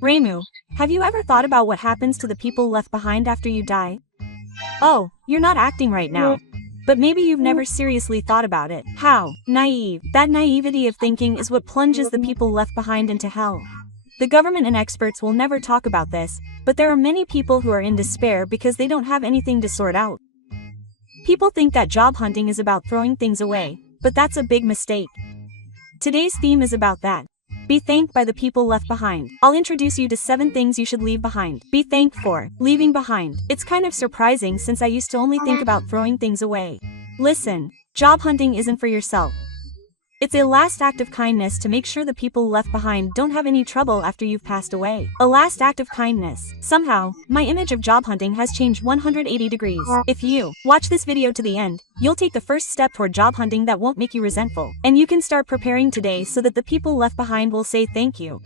Remu, have you ever thought about what happens to the people left behind after you die? Oh, you're not acting right now. But maybe you've never seriously thought about it. How naive. That naivety of thinking is what plunges the people left behind into hell. The government and experts will never talk about this, but there are many people who are in despair because they don't have anything to sort out. People think that job hunting is about throwing things away, but that's a big mistake. Today's theme is about that. Be thanked by the people left behind. I'll introduce you to 7 things you should leave behind. Be thanked for leaving behind. It's kind of surprising since I used to only think about throwing things away. Listen, job hunting isn't for yourself. It's a last act of kindness to make sure the people left behind don't have any trouble after you've passed away. A last act of kindness. Somehow, my image of job hunting has changed 180 degrees. If you watch this video to the end, you'll take the first step toward job hunting that won't make you resentful. And you can start preparing today so that the people left behind will say thank you.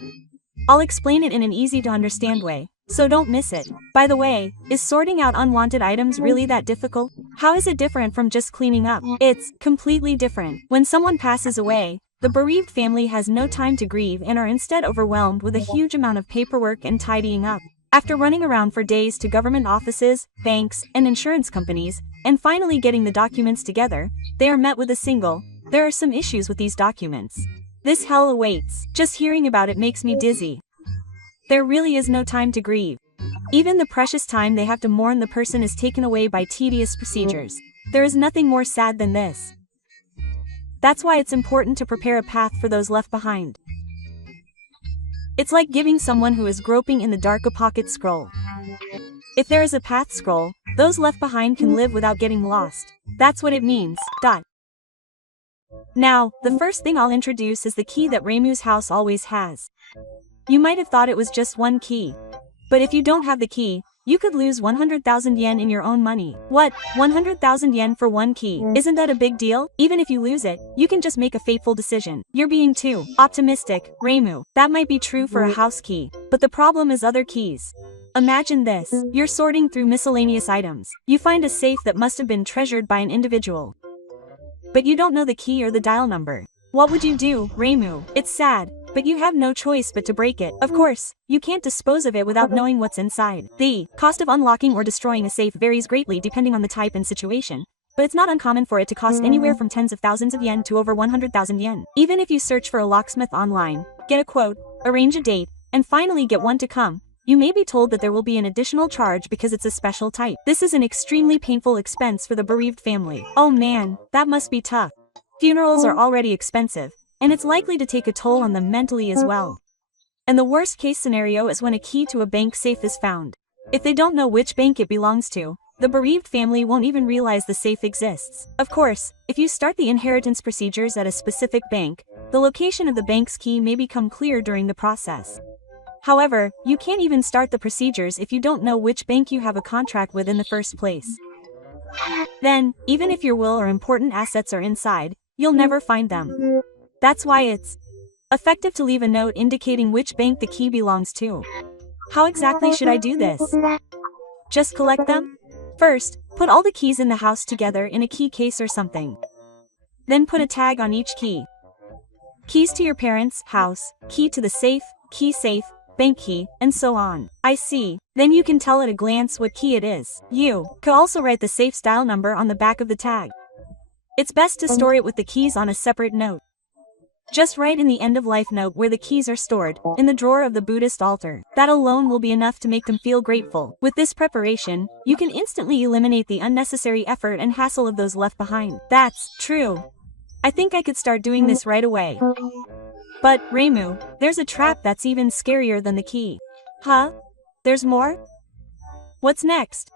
I'll explain it in an easy to understand way, so don't miss it. By the way, is sorting out unwanted items really that difficult? How is it different from just cleaning up? It's completely different. When someone passes away, the bereaved family has no time to grieve and are instead overwhelmed with a huge amount of paperwork and tidying up. After running around for days to government offices, banks, and insurance companies, and finally getting the documents together, they are met with a single, "There are some issues with these documents. This hell awaits." Just hearing about it makes me dizzy. There really is no time to grieve. Even the precious time they have to mourn the person is taken away by tedious procedures. There is nothing more sad than this. That's why it's important to prepare a path for those left behind. It's like giving someone who is groping in the dark a pocket scroll. If there is a path scroll, those left behind can live without getting lost. That's what it means. Now, the first thing I'll introduce is the key that Remu's house always has. You might have thought it was just one key. But if you don't have the key, you could lose 100,000 yen in your own money. What? 100,000 yen for one key? Isn't that a big deal? Even if you lose it, you can just make a fateful decision. You're being too optimistic, Remu. That might be true for a house key, but the problem is other keys. Imagine this. You're sorting through miscellaneous items. You find a safe that must have been treasured by an individual. But you don't know the key or the dial number. What would you do, Remu? It's sad, but you have no choice but to break it. Of course, you can't dispose of it without knowing what's inside. The cost of unlocking or destroying a safe varies greatly depending on the type and situation, but it's not uncommon for it to cost anywhere from tens of thousands of yen to over 100,000 yen. Even if you search for a locksmith online, get a quote, arrange a date, and finally get one to come, you may be told that there will be an additional charge because it's a special type. This is an extremely painful expense for the bereaved family. Oh man, that must be tough. Funerals are already expensive, and it's likely to take a toll on them mentally as well. And the worst case scenario is when a key to a bank safe is found. If they don't know which bank it belongs to, the bereaved family won't even realize the safe exists. Of course, if you start the inheritance procedures at a specific bank, the location of the bank's key may become clear during the process. However, you can't even start the procedures if you don't know which bank you have a contract with in the first place. Then, even if your will or important assets are inside, you'll never find them. That's why it's effective to leave a note indicating which bank the key belongs to. How exactly should I do this? Just collect them? First, put all the keys in the house together in a key case or something. Then put a tag on each key. Keys to your parents' house, key to the safe, bank key, and so on. I see. Then you can tell at a glance what key it is. You could also write the safe style number on the back of the tag. It's best to store it with the keys on a separate note. Just write in the end-of-life note where the keys are stored, in the drawer of the Buddhist altar. That alone will be enough to make them feel grateful. With this preparation, you can instantly eliminate the unnecessary effort and hassle of those left behind. That's true. I think I could start doing this right away. But, Remu, there's a trap that's even scarier than the key. Huh? There's more? What's next?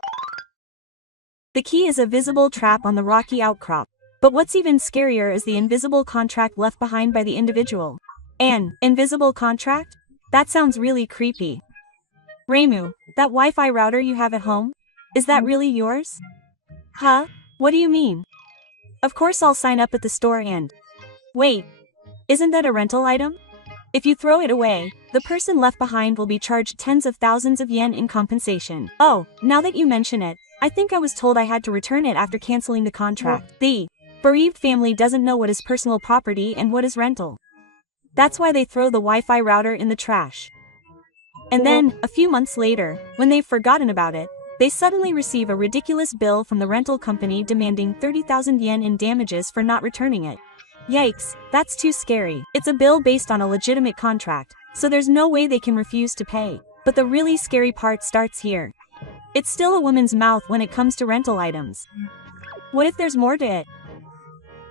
The key is a visible trap on the rocky outcrop. But what's even scarier is the invisible contract left behind by the individual. An invisible contract? That sounds really creepy. Remu, that Wi-Fi router you have at home? Is that really yours? Huh? What do you mean? Of course I'll sign up at the store and... Wait. Isn't that a rental item? If you throw it away, the person left behind will be charged tens of thousands of yen in compensation. Oh, now that you mention it, I think I was told I had to return it after canceling the contract. The bereaved family doesn't know what is personal property and what is rental. That's why they throw the Wi-Fi router in the trash. And then, a few months later, when they've forgotten about it, they suddenly receive a ridiculous bill from the rental company demanding 30,000 yen in damages for not returning it. Yikes, that's too scary. It's a bill based on a legitimate contract, so there's no way they can refuse to pay. But the really scary part starts here. It's still a woman's mouth when it comes to rental items. What if there's more to it?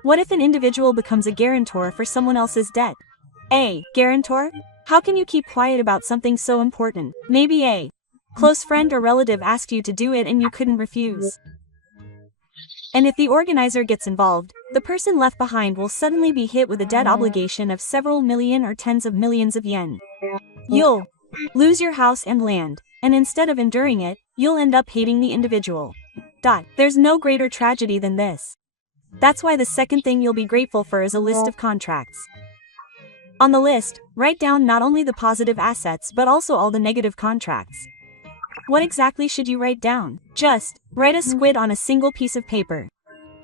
What if an individual becomes a guarantor for someone else's debt? A. Guarantor? How can you keep quiet about something so important? Maybe a close friend or relative asked you to do it and you couldn't refuse. And if the organizer gets involved, the person left behind will suddenly be hit with a debt obligation of several million or tens of millions of yen. You'll lose your house and land, and instead of enduring it, you'll end up hating the individual. There's no greater tragedy than this. That's why the second thing you'll be grateful for is a list of contracts. On the list, write down not only the positive assets but also all the negative contracts. What exactly should you write down? Just write a squid on a single piece of paper.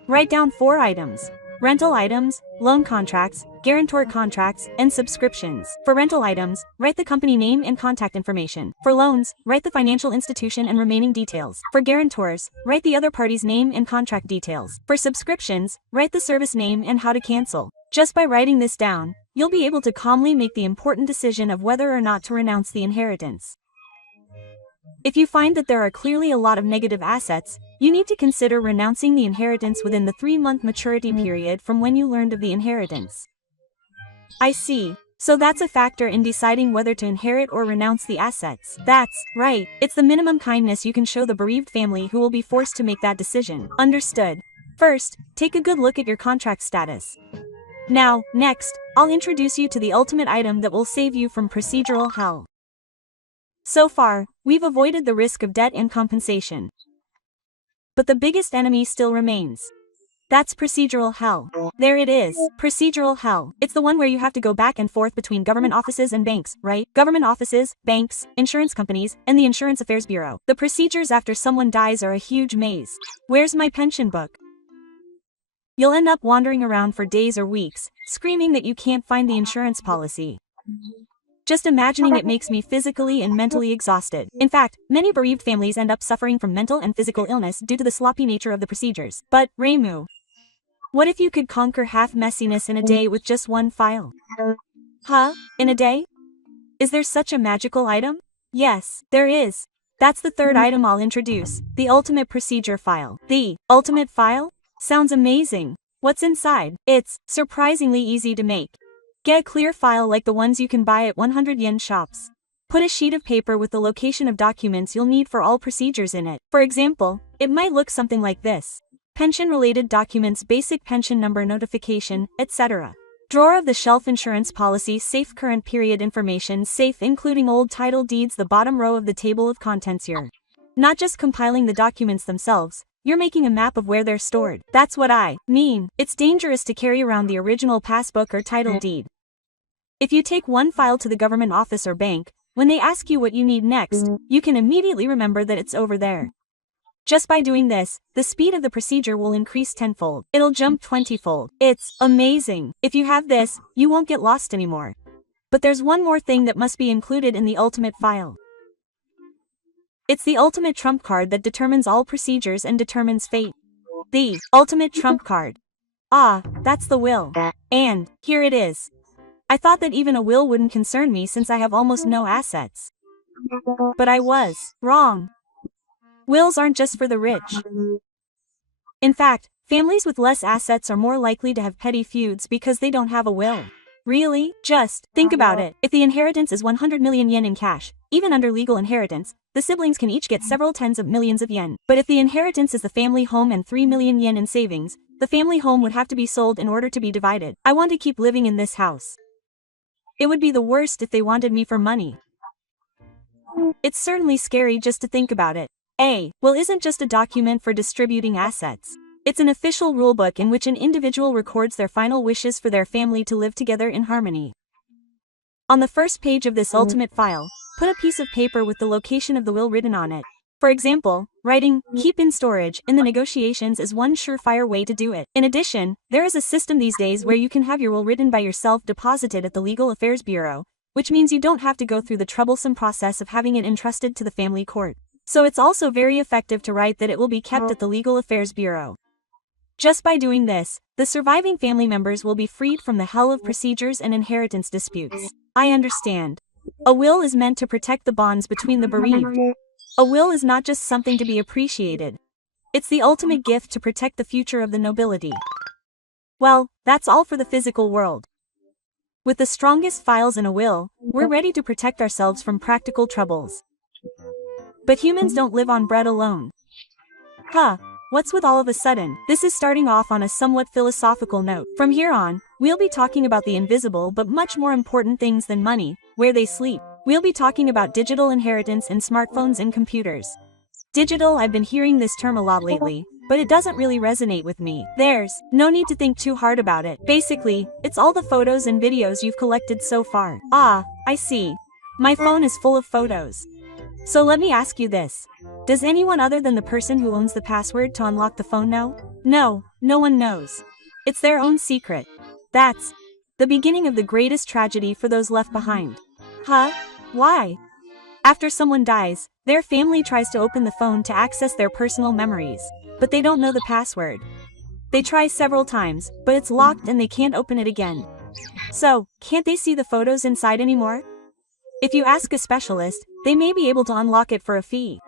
Write down 4 items: rental items, loan contracts, guarantor contracts, and subscriptions. For rental items, write the company name and contact information. For loans, write the financial institution and remaining details. For guarantors, write the other party's name and contract details. For subscriptions, write the service name and how to cancel. Just by writing this down, you'll be able to calmly make the important decision of whether or not to renounce the inheritance. If you find that there are clearly a lot of negative assets, you need to consider renouncing the inheritance within the 3-month maturity period from when you learned of the inheritance. I see. So that's a factor in deciding whether to inherit or renounce the assets. That's right. It's the minimum kindness you can show the bereaved family who will be forced to make that decision. Understood. First, take a good look at your contract status. Now, next, I'll introduce you to the ultimate item that will save you from procedural hell. So far, we've avoided the risk of debt and compensation. But the biggest enemy still remains. That's procedural hell. There it is, procedural hell. It's the one where you have to go back and forth between government offices and banks, right? Government offices, banks, insurance companies, and the Insurance Affairs Bureau. The procedures after someone dies are a huge maze. Where's my pension book? You'll end up wandering around for days or weeks, screaming that you can't find the insurance policy. Just imagining it makes me physically and mentally exhausted. In fact, many bereaved families end up suffering from mental and physical illness due to the sloppy nature of the procedures. But, Reimu, what if you could conquer half messiness in a day with just one file? Huh? In a day? Is there such a magical item? Yes, there is. That's the third item I'll introduce, the ultimate procedure file. The ultimate file? Sounds amazing. What's inside? It's surprisingly easy to make. Get a clear file like the ones you can buy at 100 yen shops. Put a sheet of paper with the location of documents you'll need for all procedures in it. For example, it might look something like this: pension-related documents, basic pension number notification, etc. Drawer of the shelf, insurance policy, safe, current period information, safe including old title deeds. The bottom row of the table of contents. You're not just compiling the documents themselves, you're making a map of where they're stored. That's what I mean. It's dangerous to carry around the original passbook or title deed. If you take one file to the government office or bank, when they ask you what you need next, you can immediately remember that it's over there. Just by doing this, the speed of the procedure will increase tenfold. It'll jump 20-fold. It's amazing. If you have this, you won't get lost anymore. But there's one more thing that must be included in the ultimate file. It's the ultimate trump card that determines all procedures and determines fate. The ultimate trump card. Ah, that's the will. And here it is. I thought that even a will wouldn't concern me since I have almost no assets. But I was wrong. Wills aren't just for the rich. In fact, families with less assets are more likely to have petty feuds because they don't have a will. Really? Just think about it. If the inheritance is 100 million yen in cash, even under legal inheritance, the siblings can each get several tens of millions of yen. But if the inheritance is the family home and 3 million yen in savings, the family home would have to be sold in order to be divided. I want to keep living in this house. It would be the worst if they wanted me for money. It's certainly scary just to think about it. A will isn't just a document for distributing assets. It's an official rulebook in which an individual records their final wishes for their family to live together in harmony. On the first page of this ultimate file, put a piece of paper with the location of the will written on it. For example, writing "keep in storage" in the negotiations is one surefire way to do it. In addition, there is a system these days where you can have your will written by yourself deposited at the Legal Affairs Bureau, which means you don't have to go through the troublesome process of having it entrusted to the family court. So it's also very effective to write that it will be kept at the Legal Affairs Bureau. Just by doing this, the surviving family members will be freed from the hell of procedures and inheritance disputes. I understand. A will is meant to protect the bonds between the bereaved. A will is not just something to be appreciated. It's the ultimate gift to protect the future of the nobility. Well, that's all for the physical world. With the strongest files in a will, we're ready to protect ourselves from practical troubles. But humans don't live on bread alone. What's with all of a sudden? This is starting off on a somewhat philosophical note. From here on, we'll be talking about the invisible but much more important things than money, where they sleep. We'll be talking about digital inheritance in smartphones and computers. Digital, I've been hearing this term a lot lately, but it doesn't really resonate with me. There's no need to think too hard about it. Basically, it's all the photos and videos you've collected so far. Ah, I see. My phone is full of photos. So let me ask you this. Does anyone other than the person who owns the password to unlock the phone know? No, no one knows. It's their own secret. That's the beginning of the greatest tragedy for those left behind. Why? After someone dies, their family tries to open the phone to access their personal memories, but they don't know the password. They try several times, but it's locked and they can't open it again. So, can't they see the photos inside anymore? If you ask a specialist, they may be able to unlock it for a fee.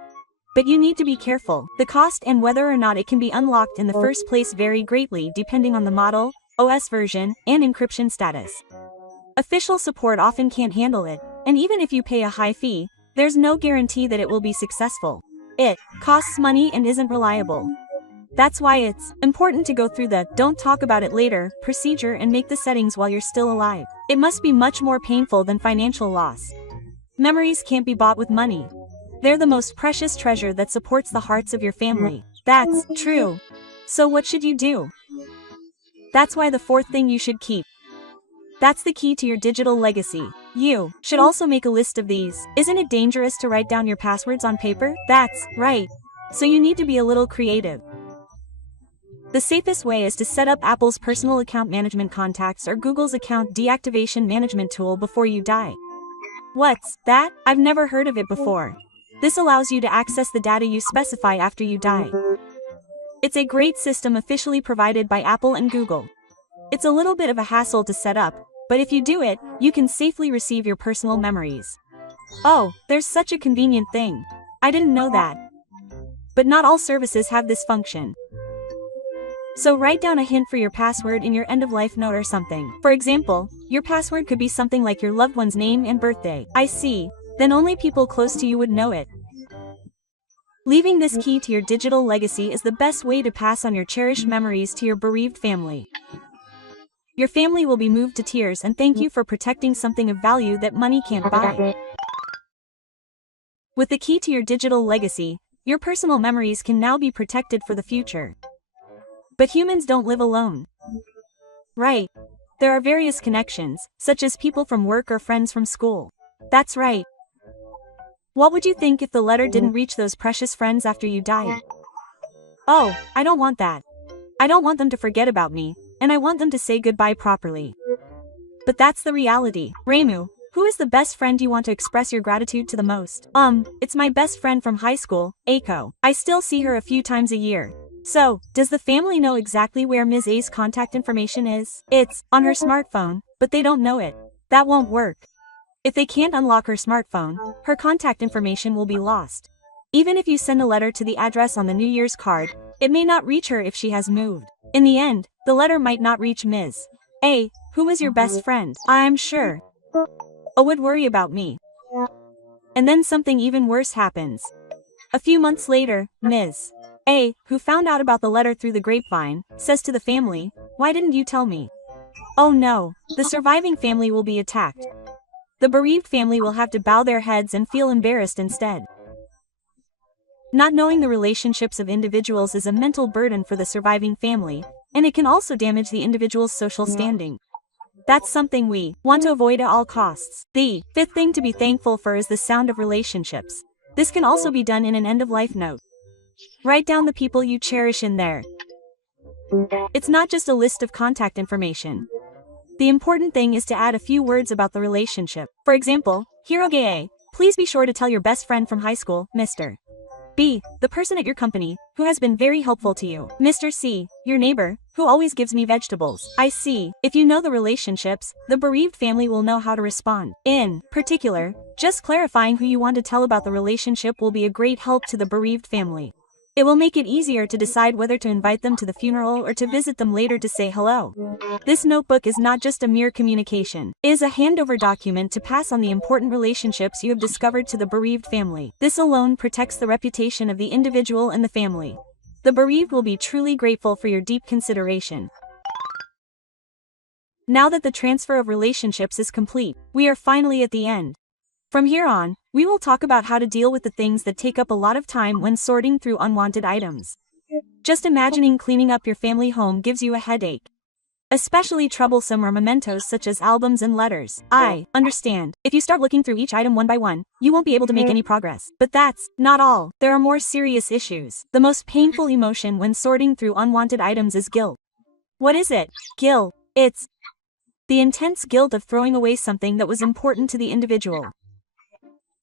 But you need to be careful. The cost and whether or not it can be unlocked in the first place vary greatly depending on the model, OS version, and encryption status. Official support often can't handle it, and even if you pay a high fee, there's no guarantee that it will be successful. It costs money and isn't reliable. That's why it's important to go through the "don't talk about it later" procedure and make the settings while you're still alive. It must be much more painful than financial loss. Memories can't be bought with money. They're the most precious treasure that supports the hearts of your family. That's true. So what should you do? That's why the fourth thing you should keep. That's the key to your digital legacy. You should also make a list of these. Isn't it dangerous to write down your passwords on paper? That's right. So you need to be a little creative. The safest way is to set up Apple's personal account management contacts or Google's account deactivation management tool before you die. What's that? I've never heard of it before. This allows you to access the data you specify after you die. It's a great system officially provided by Apple and Google. It's a little bit of a hassle to set up, but if you do it, you can safely receive your personal memories. Oh, there's such a convenient thing. I didn't know that. But not all services have this function. So write down a hint for your password in your end-of-life note or something. For example, your password could be something like your loved one's name and birthday. I see. Then only people close to you would know it. Leaving this key to your digital legacy is the best way to pass on your cherished memories to your bereaved family. Your family will be moved to tears and thank you for protecting something of value that money can't buy. With the key to your digital legacy, your personal memories can now be protected for the future. But humans don't live alone. Right. There are various connections, such as people from work or friends from school. That's right. What would you think if the letter didn't reach those precious friends after you died? Oh, I don't want that. I don't want them to forget about me, and I want them to say goodbye properly. But that's the reality. Remu, who is the best friend you want to express your gratitude to the most? It's my best friend from high school, Aiko. I still see her a few times a year. So, does the family know exactly where Ms. A's contact information is? It's on her smartphone, but they don't know it. That won't work. If they can't unlock her smartphone, her contact information will be lost. Even if you send a letter to the address on the New Year's card, it may not reach her if she has moved. In the end, the letter might not reach Ms. A, who was your best friend. I'm sure. Would worry about me. And then something even worse happens. A few months later, Ms. A, who found out about the letter through the grapevine, says to the family, "Why didn't you tell me?" Oh no, the surviving family will be attacked. The bereaved family will have to bow their heads and feel embarrassed instead. Not knowing the relationships of individuals is a mental burden for the surviving family, and it can also damage the individual's social standing. That's something we want to avoid at all costs. The fifth thing to be thankful for is the sound of relationships. This can also be done in an end-of-life note. Write down the people you cherish in there. It's not just a list of contact information. The important thing is to add a few words about the relationship. For example, Hiroge A, please be sure to tell your best friend from high school, Mr. B, the person at your company, who has been very helpful to you. Mr. C, your neighbor, who always gives me vegetables. I see. If you know the relationships, the bereaved family will know how to respond. In particular, just clarifying who you want to tell about the relationship will be a great help to the bereaved family. It will make it easier to decide whether to invite them to the funeral or to visit them later to say hello. This notebook is not just a mere communication. It is a handover document to pass on the important relationships you have discovered to the bereaved family. This alone protects the reputation of the individual and the family. The bereaved will be truly grateful for your deep consideration. Now that the transfer of relationships is complete, we are finally at the end. From here on, we will talk about how to deal with the things that take up a lot of time when sorting through unwanted items. Just imagining cleaning up your family home gives you a headache. Especially troublesome are mementos such as albums and letters. I understand. If you start looking through each item one by one, you won't be able to make any progress. But that's not all. There are more serious issues. The most painful emotion when sorting through unwanted items is guilt. What is it? Guilt. It's the intense guilt of throwing away something that was important to the individual.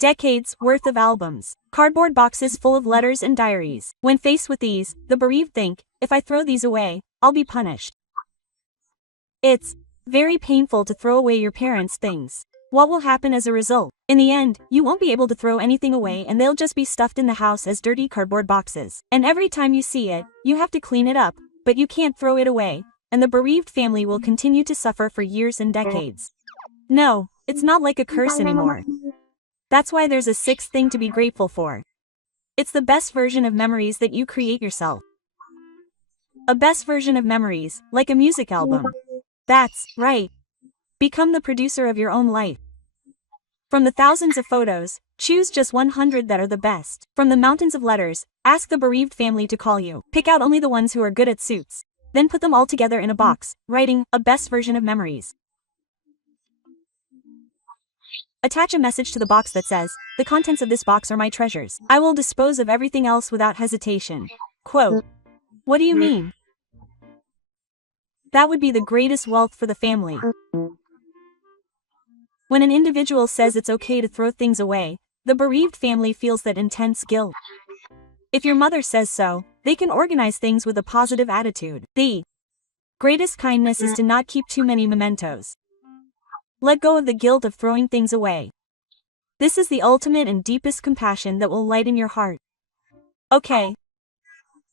Decades worth of albums, cardboard boxes full of letters and diaries. When faced with these, the bereaved think, if I throw these away, I'll be punished. It's very painful to throw away your parents' things. What will happen as a result? In the end, you won't be able to throw anything away and they'll just be stuffed in the house as dirty cardboard boxes. And every time you see it, you have to clean it up, but you can't throw it away, and the bereaved family will continue to suffer for years and decades. No, it's not like a curse anymore. That's why there's a sixth thing to be grateful for. It's the best version of memories that you create yourself. A best version of memories, like a music album. That's right. Become the producer of your own life. From the thousands of photos, choose just 100 that are the best. From the mountains of letters, ask the bereaved family to call you. Pick out only the ones who are good at suits. Then put them all together in a box, writing, a best version of memories. Attach a message to the box that says, the contents of this box are my treasures. I will dispose of everything else without hesitation. Quote. What do you mean? That would be the greatest wealth for the family. When an individual says it's okay to throw things away, the bereaved family feels that intense guilt. If your mother says so, they can organize things with a positive attitude. The greatest kindness is to not keep too many mementos. Let go of the guilt of throwing things away. This is the ultimate and deepest compassion that will lighten your heart. Okay.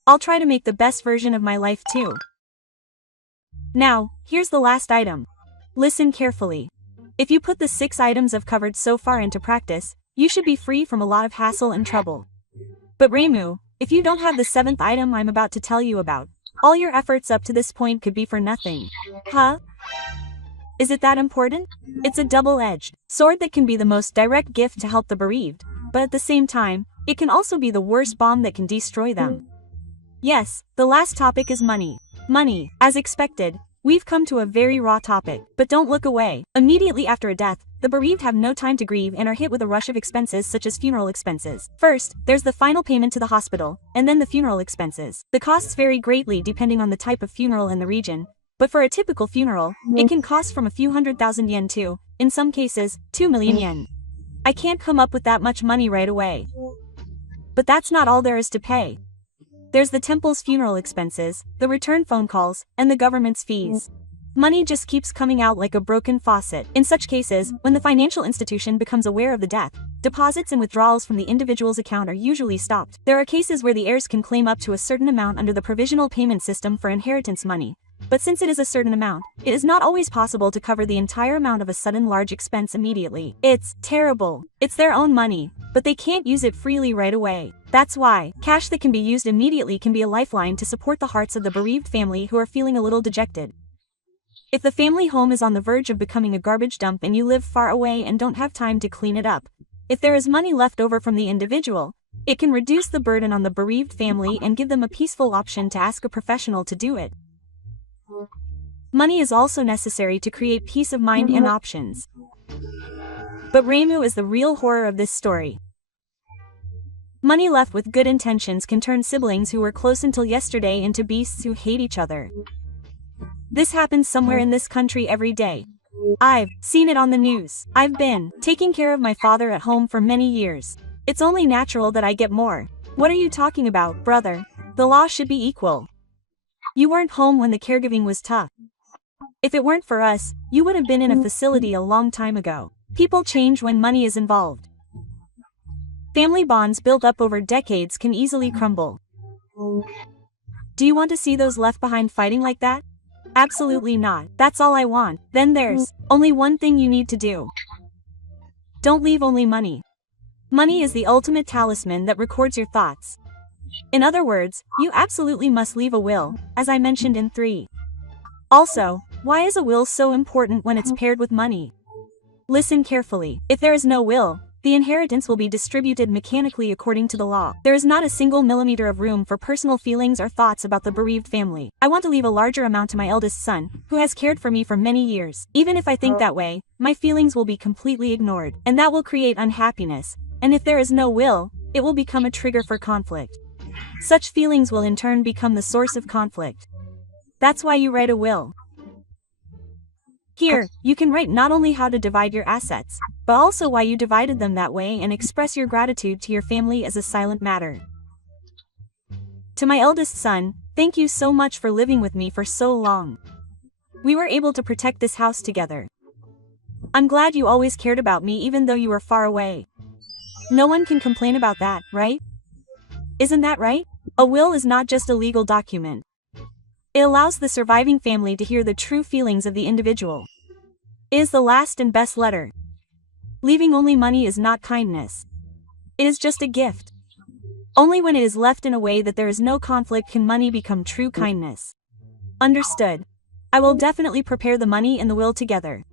I'll try to make the best version of my life too. Now, here's the last item. Listen carefully. If you put the 6 items I've covered so far into practice, you should be free from a lot of hassle and trouble. But Reimu, if you don't have the 7th item I'm about to tell you about, all your efforts up to this point could be for nothing. Huh? Is it that important? It's a double-edged sword that can be the most direct gift to help the bereaved, but at the same time, it can also be the worst bomb that can destroy them. Yes, the last topic is money. Money. As expected, we've come to a very raw topic, but don't look away. Immediately after a death, the bereaved have no time to grieve and are hit with a rush of expenses such as funeral expenses. First, there's the final payment to the hospital, and then the funeral expenses. The costs vary greatly depending on the type of funeral and the region. But for a typical funeral, it can cost from a few 100,000 yen to, in some cases, 2 million yen. I can't come up with that much money right away. But that's not all there is to pay. There's the temple's funeral expenses, the return phone calls, and the government's fees. Money just keeps coming out like a broken faucet. In such cases, when the financial institution becomes aware of the death, deposits and withdrawals from the individual's account are usually stopped. There are cases where the heirs can claim up to a certain amount under the provisional payment system for inheritance money. But since it is a certain amount, it is not always possible to cover the entire amount of a sudden large expense immediately. It's terrible. It's their own money, but they can't use it freely right away. That's why, cash that can be used immediately can be a lifeline to support the hearts of the bereaved family who are feeling a little dejected. If the family home is on the verge of becoming a garbage dump and you live far away and don't have time to clean it up, if there is money left over from the individual, it can reduce the burden on the bereaved family and give them a peaceful option to ask a professional to do it. Money is also necessary to create peace of mind and options. But Reimu is the real horror of this story. Money left with good intentions can turn siblings who were close until yesterday into beasts who hate each other. This happens somewhere in this country every day. I've seen it on the news. I've been taking care of my father at home for many years. It's only natural that I get more. What are you talking about, brother? The law should be equal. You weren't home when the caregiving was tough. If it weren't for us, you would have been in a facility a long time ago. People change when money is involved. Family bonds built up over decades can easily crumble. Do you want to see those left behind fighting like that? Absolutely not. That's all I want. Then there's only one thing you need to do. Don't leave only money. Money is the ultimate talisman that records your thoughts. In other words, you absolutely must leave a will, as I mentioned in 3. Also, why is a will so important when it's paired with money? Listen carefully. If there is no will, the inheritance will be distributed mechanically according to the law. There is not a single millimeter of room for personal feelings or thoughts about the bereaved family. I want to leave a larger amount to my eldest son, who has cared for me for many years. Even if I think that way, my feelings will be completely ignored, and that will create unhappiness. And if there is no will, it will become a trigger for conflict. Such feelings will in turn become the source of conflict. That's why you write a will. Here, you can write not only how to divide your assets, but also why you divided them that way and express your gratitude to your family as a silent matter. To my eldest son, thank you so much for living with me for so long. We were able to protect this house together. I'm glad you always cared about me even though you were far away. No one can complain about that, right? Isn't that right? A will is not just a legal document. It allows the surviving family to hear the true feelings of the individual. It is the last and best letter. Leaving only money is not kindness. It is just a gift. Only when it is left in a way that there is no conflict can money become true kindness. Understood. I will definitely prepare the money and the will together.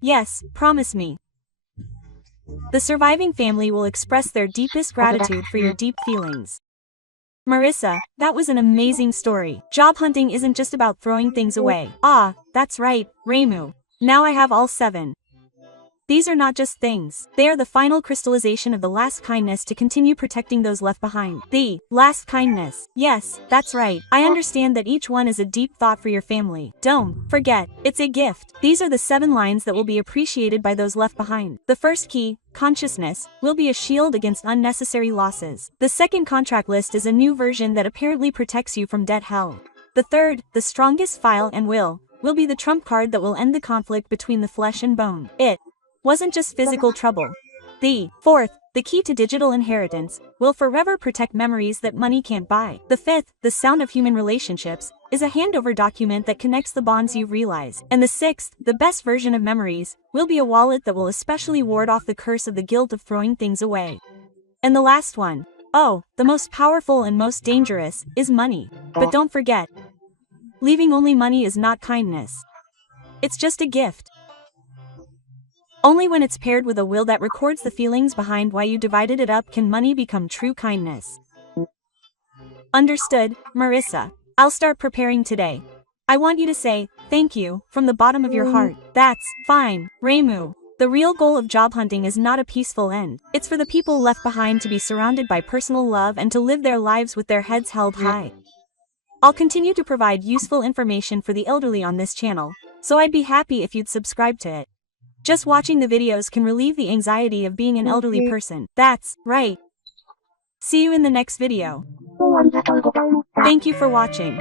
Yes, promise me. The surviving family will express their deepest gratitude for your deep feelings. Marissa, that was an amazing story. Job hunting isn't just about throwing things away. Ah, that's right, Reimu. Now I have all 7. These are not just things. They are the final crystallization of the last kindness to continue protecting those left behind. The last kindness. Yes, that's right. I understand that each one is a deep thought for your family. Don't forget, it's a gift. These are the 7 lines that will be appreciated by those left behind. The first key, consciousness, will be a shield against unnecessary losses. The second contract list is a new version that apparently protects you from debt hell. The third, the strongest file and will be the trump card that will end the conflict between the flesh and bone. It wasn't just physical trouble. The fourth, the key to digital inheritance, will forever protect memories that money can't buy. The fifth, the sound of human relationships, is a handover document that connects the bonds you've realized. And the sixth, the best version of memories, will be a wallet that will especially ward off the curse of the guilt of throwing things away. And the last one, oh, the most powerful and most dangerous, is money. But don't forget, leaving only money is not kindness. It's just a gift. Only when it's paired with a will that records the feelings behind why you divided it up can money become true kindness. Understood, Marissa. I'll start preparing today. I want you to say, thank you, from the bottom of your heart. That's fine, Reimu. The real goal of job hunting is not a peaceful end. It's for the people left behind to be surrounded by personal love and to live their lives with their heads held high. I'll continue to provide useful information for the elderly on this channel, so I'd be happy if you'd subscribe to it. Just watching the videos can relieve the anxiety of being an elderly person. That's right. See you in the next video. Thank you for watching.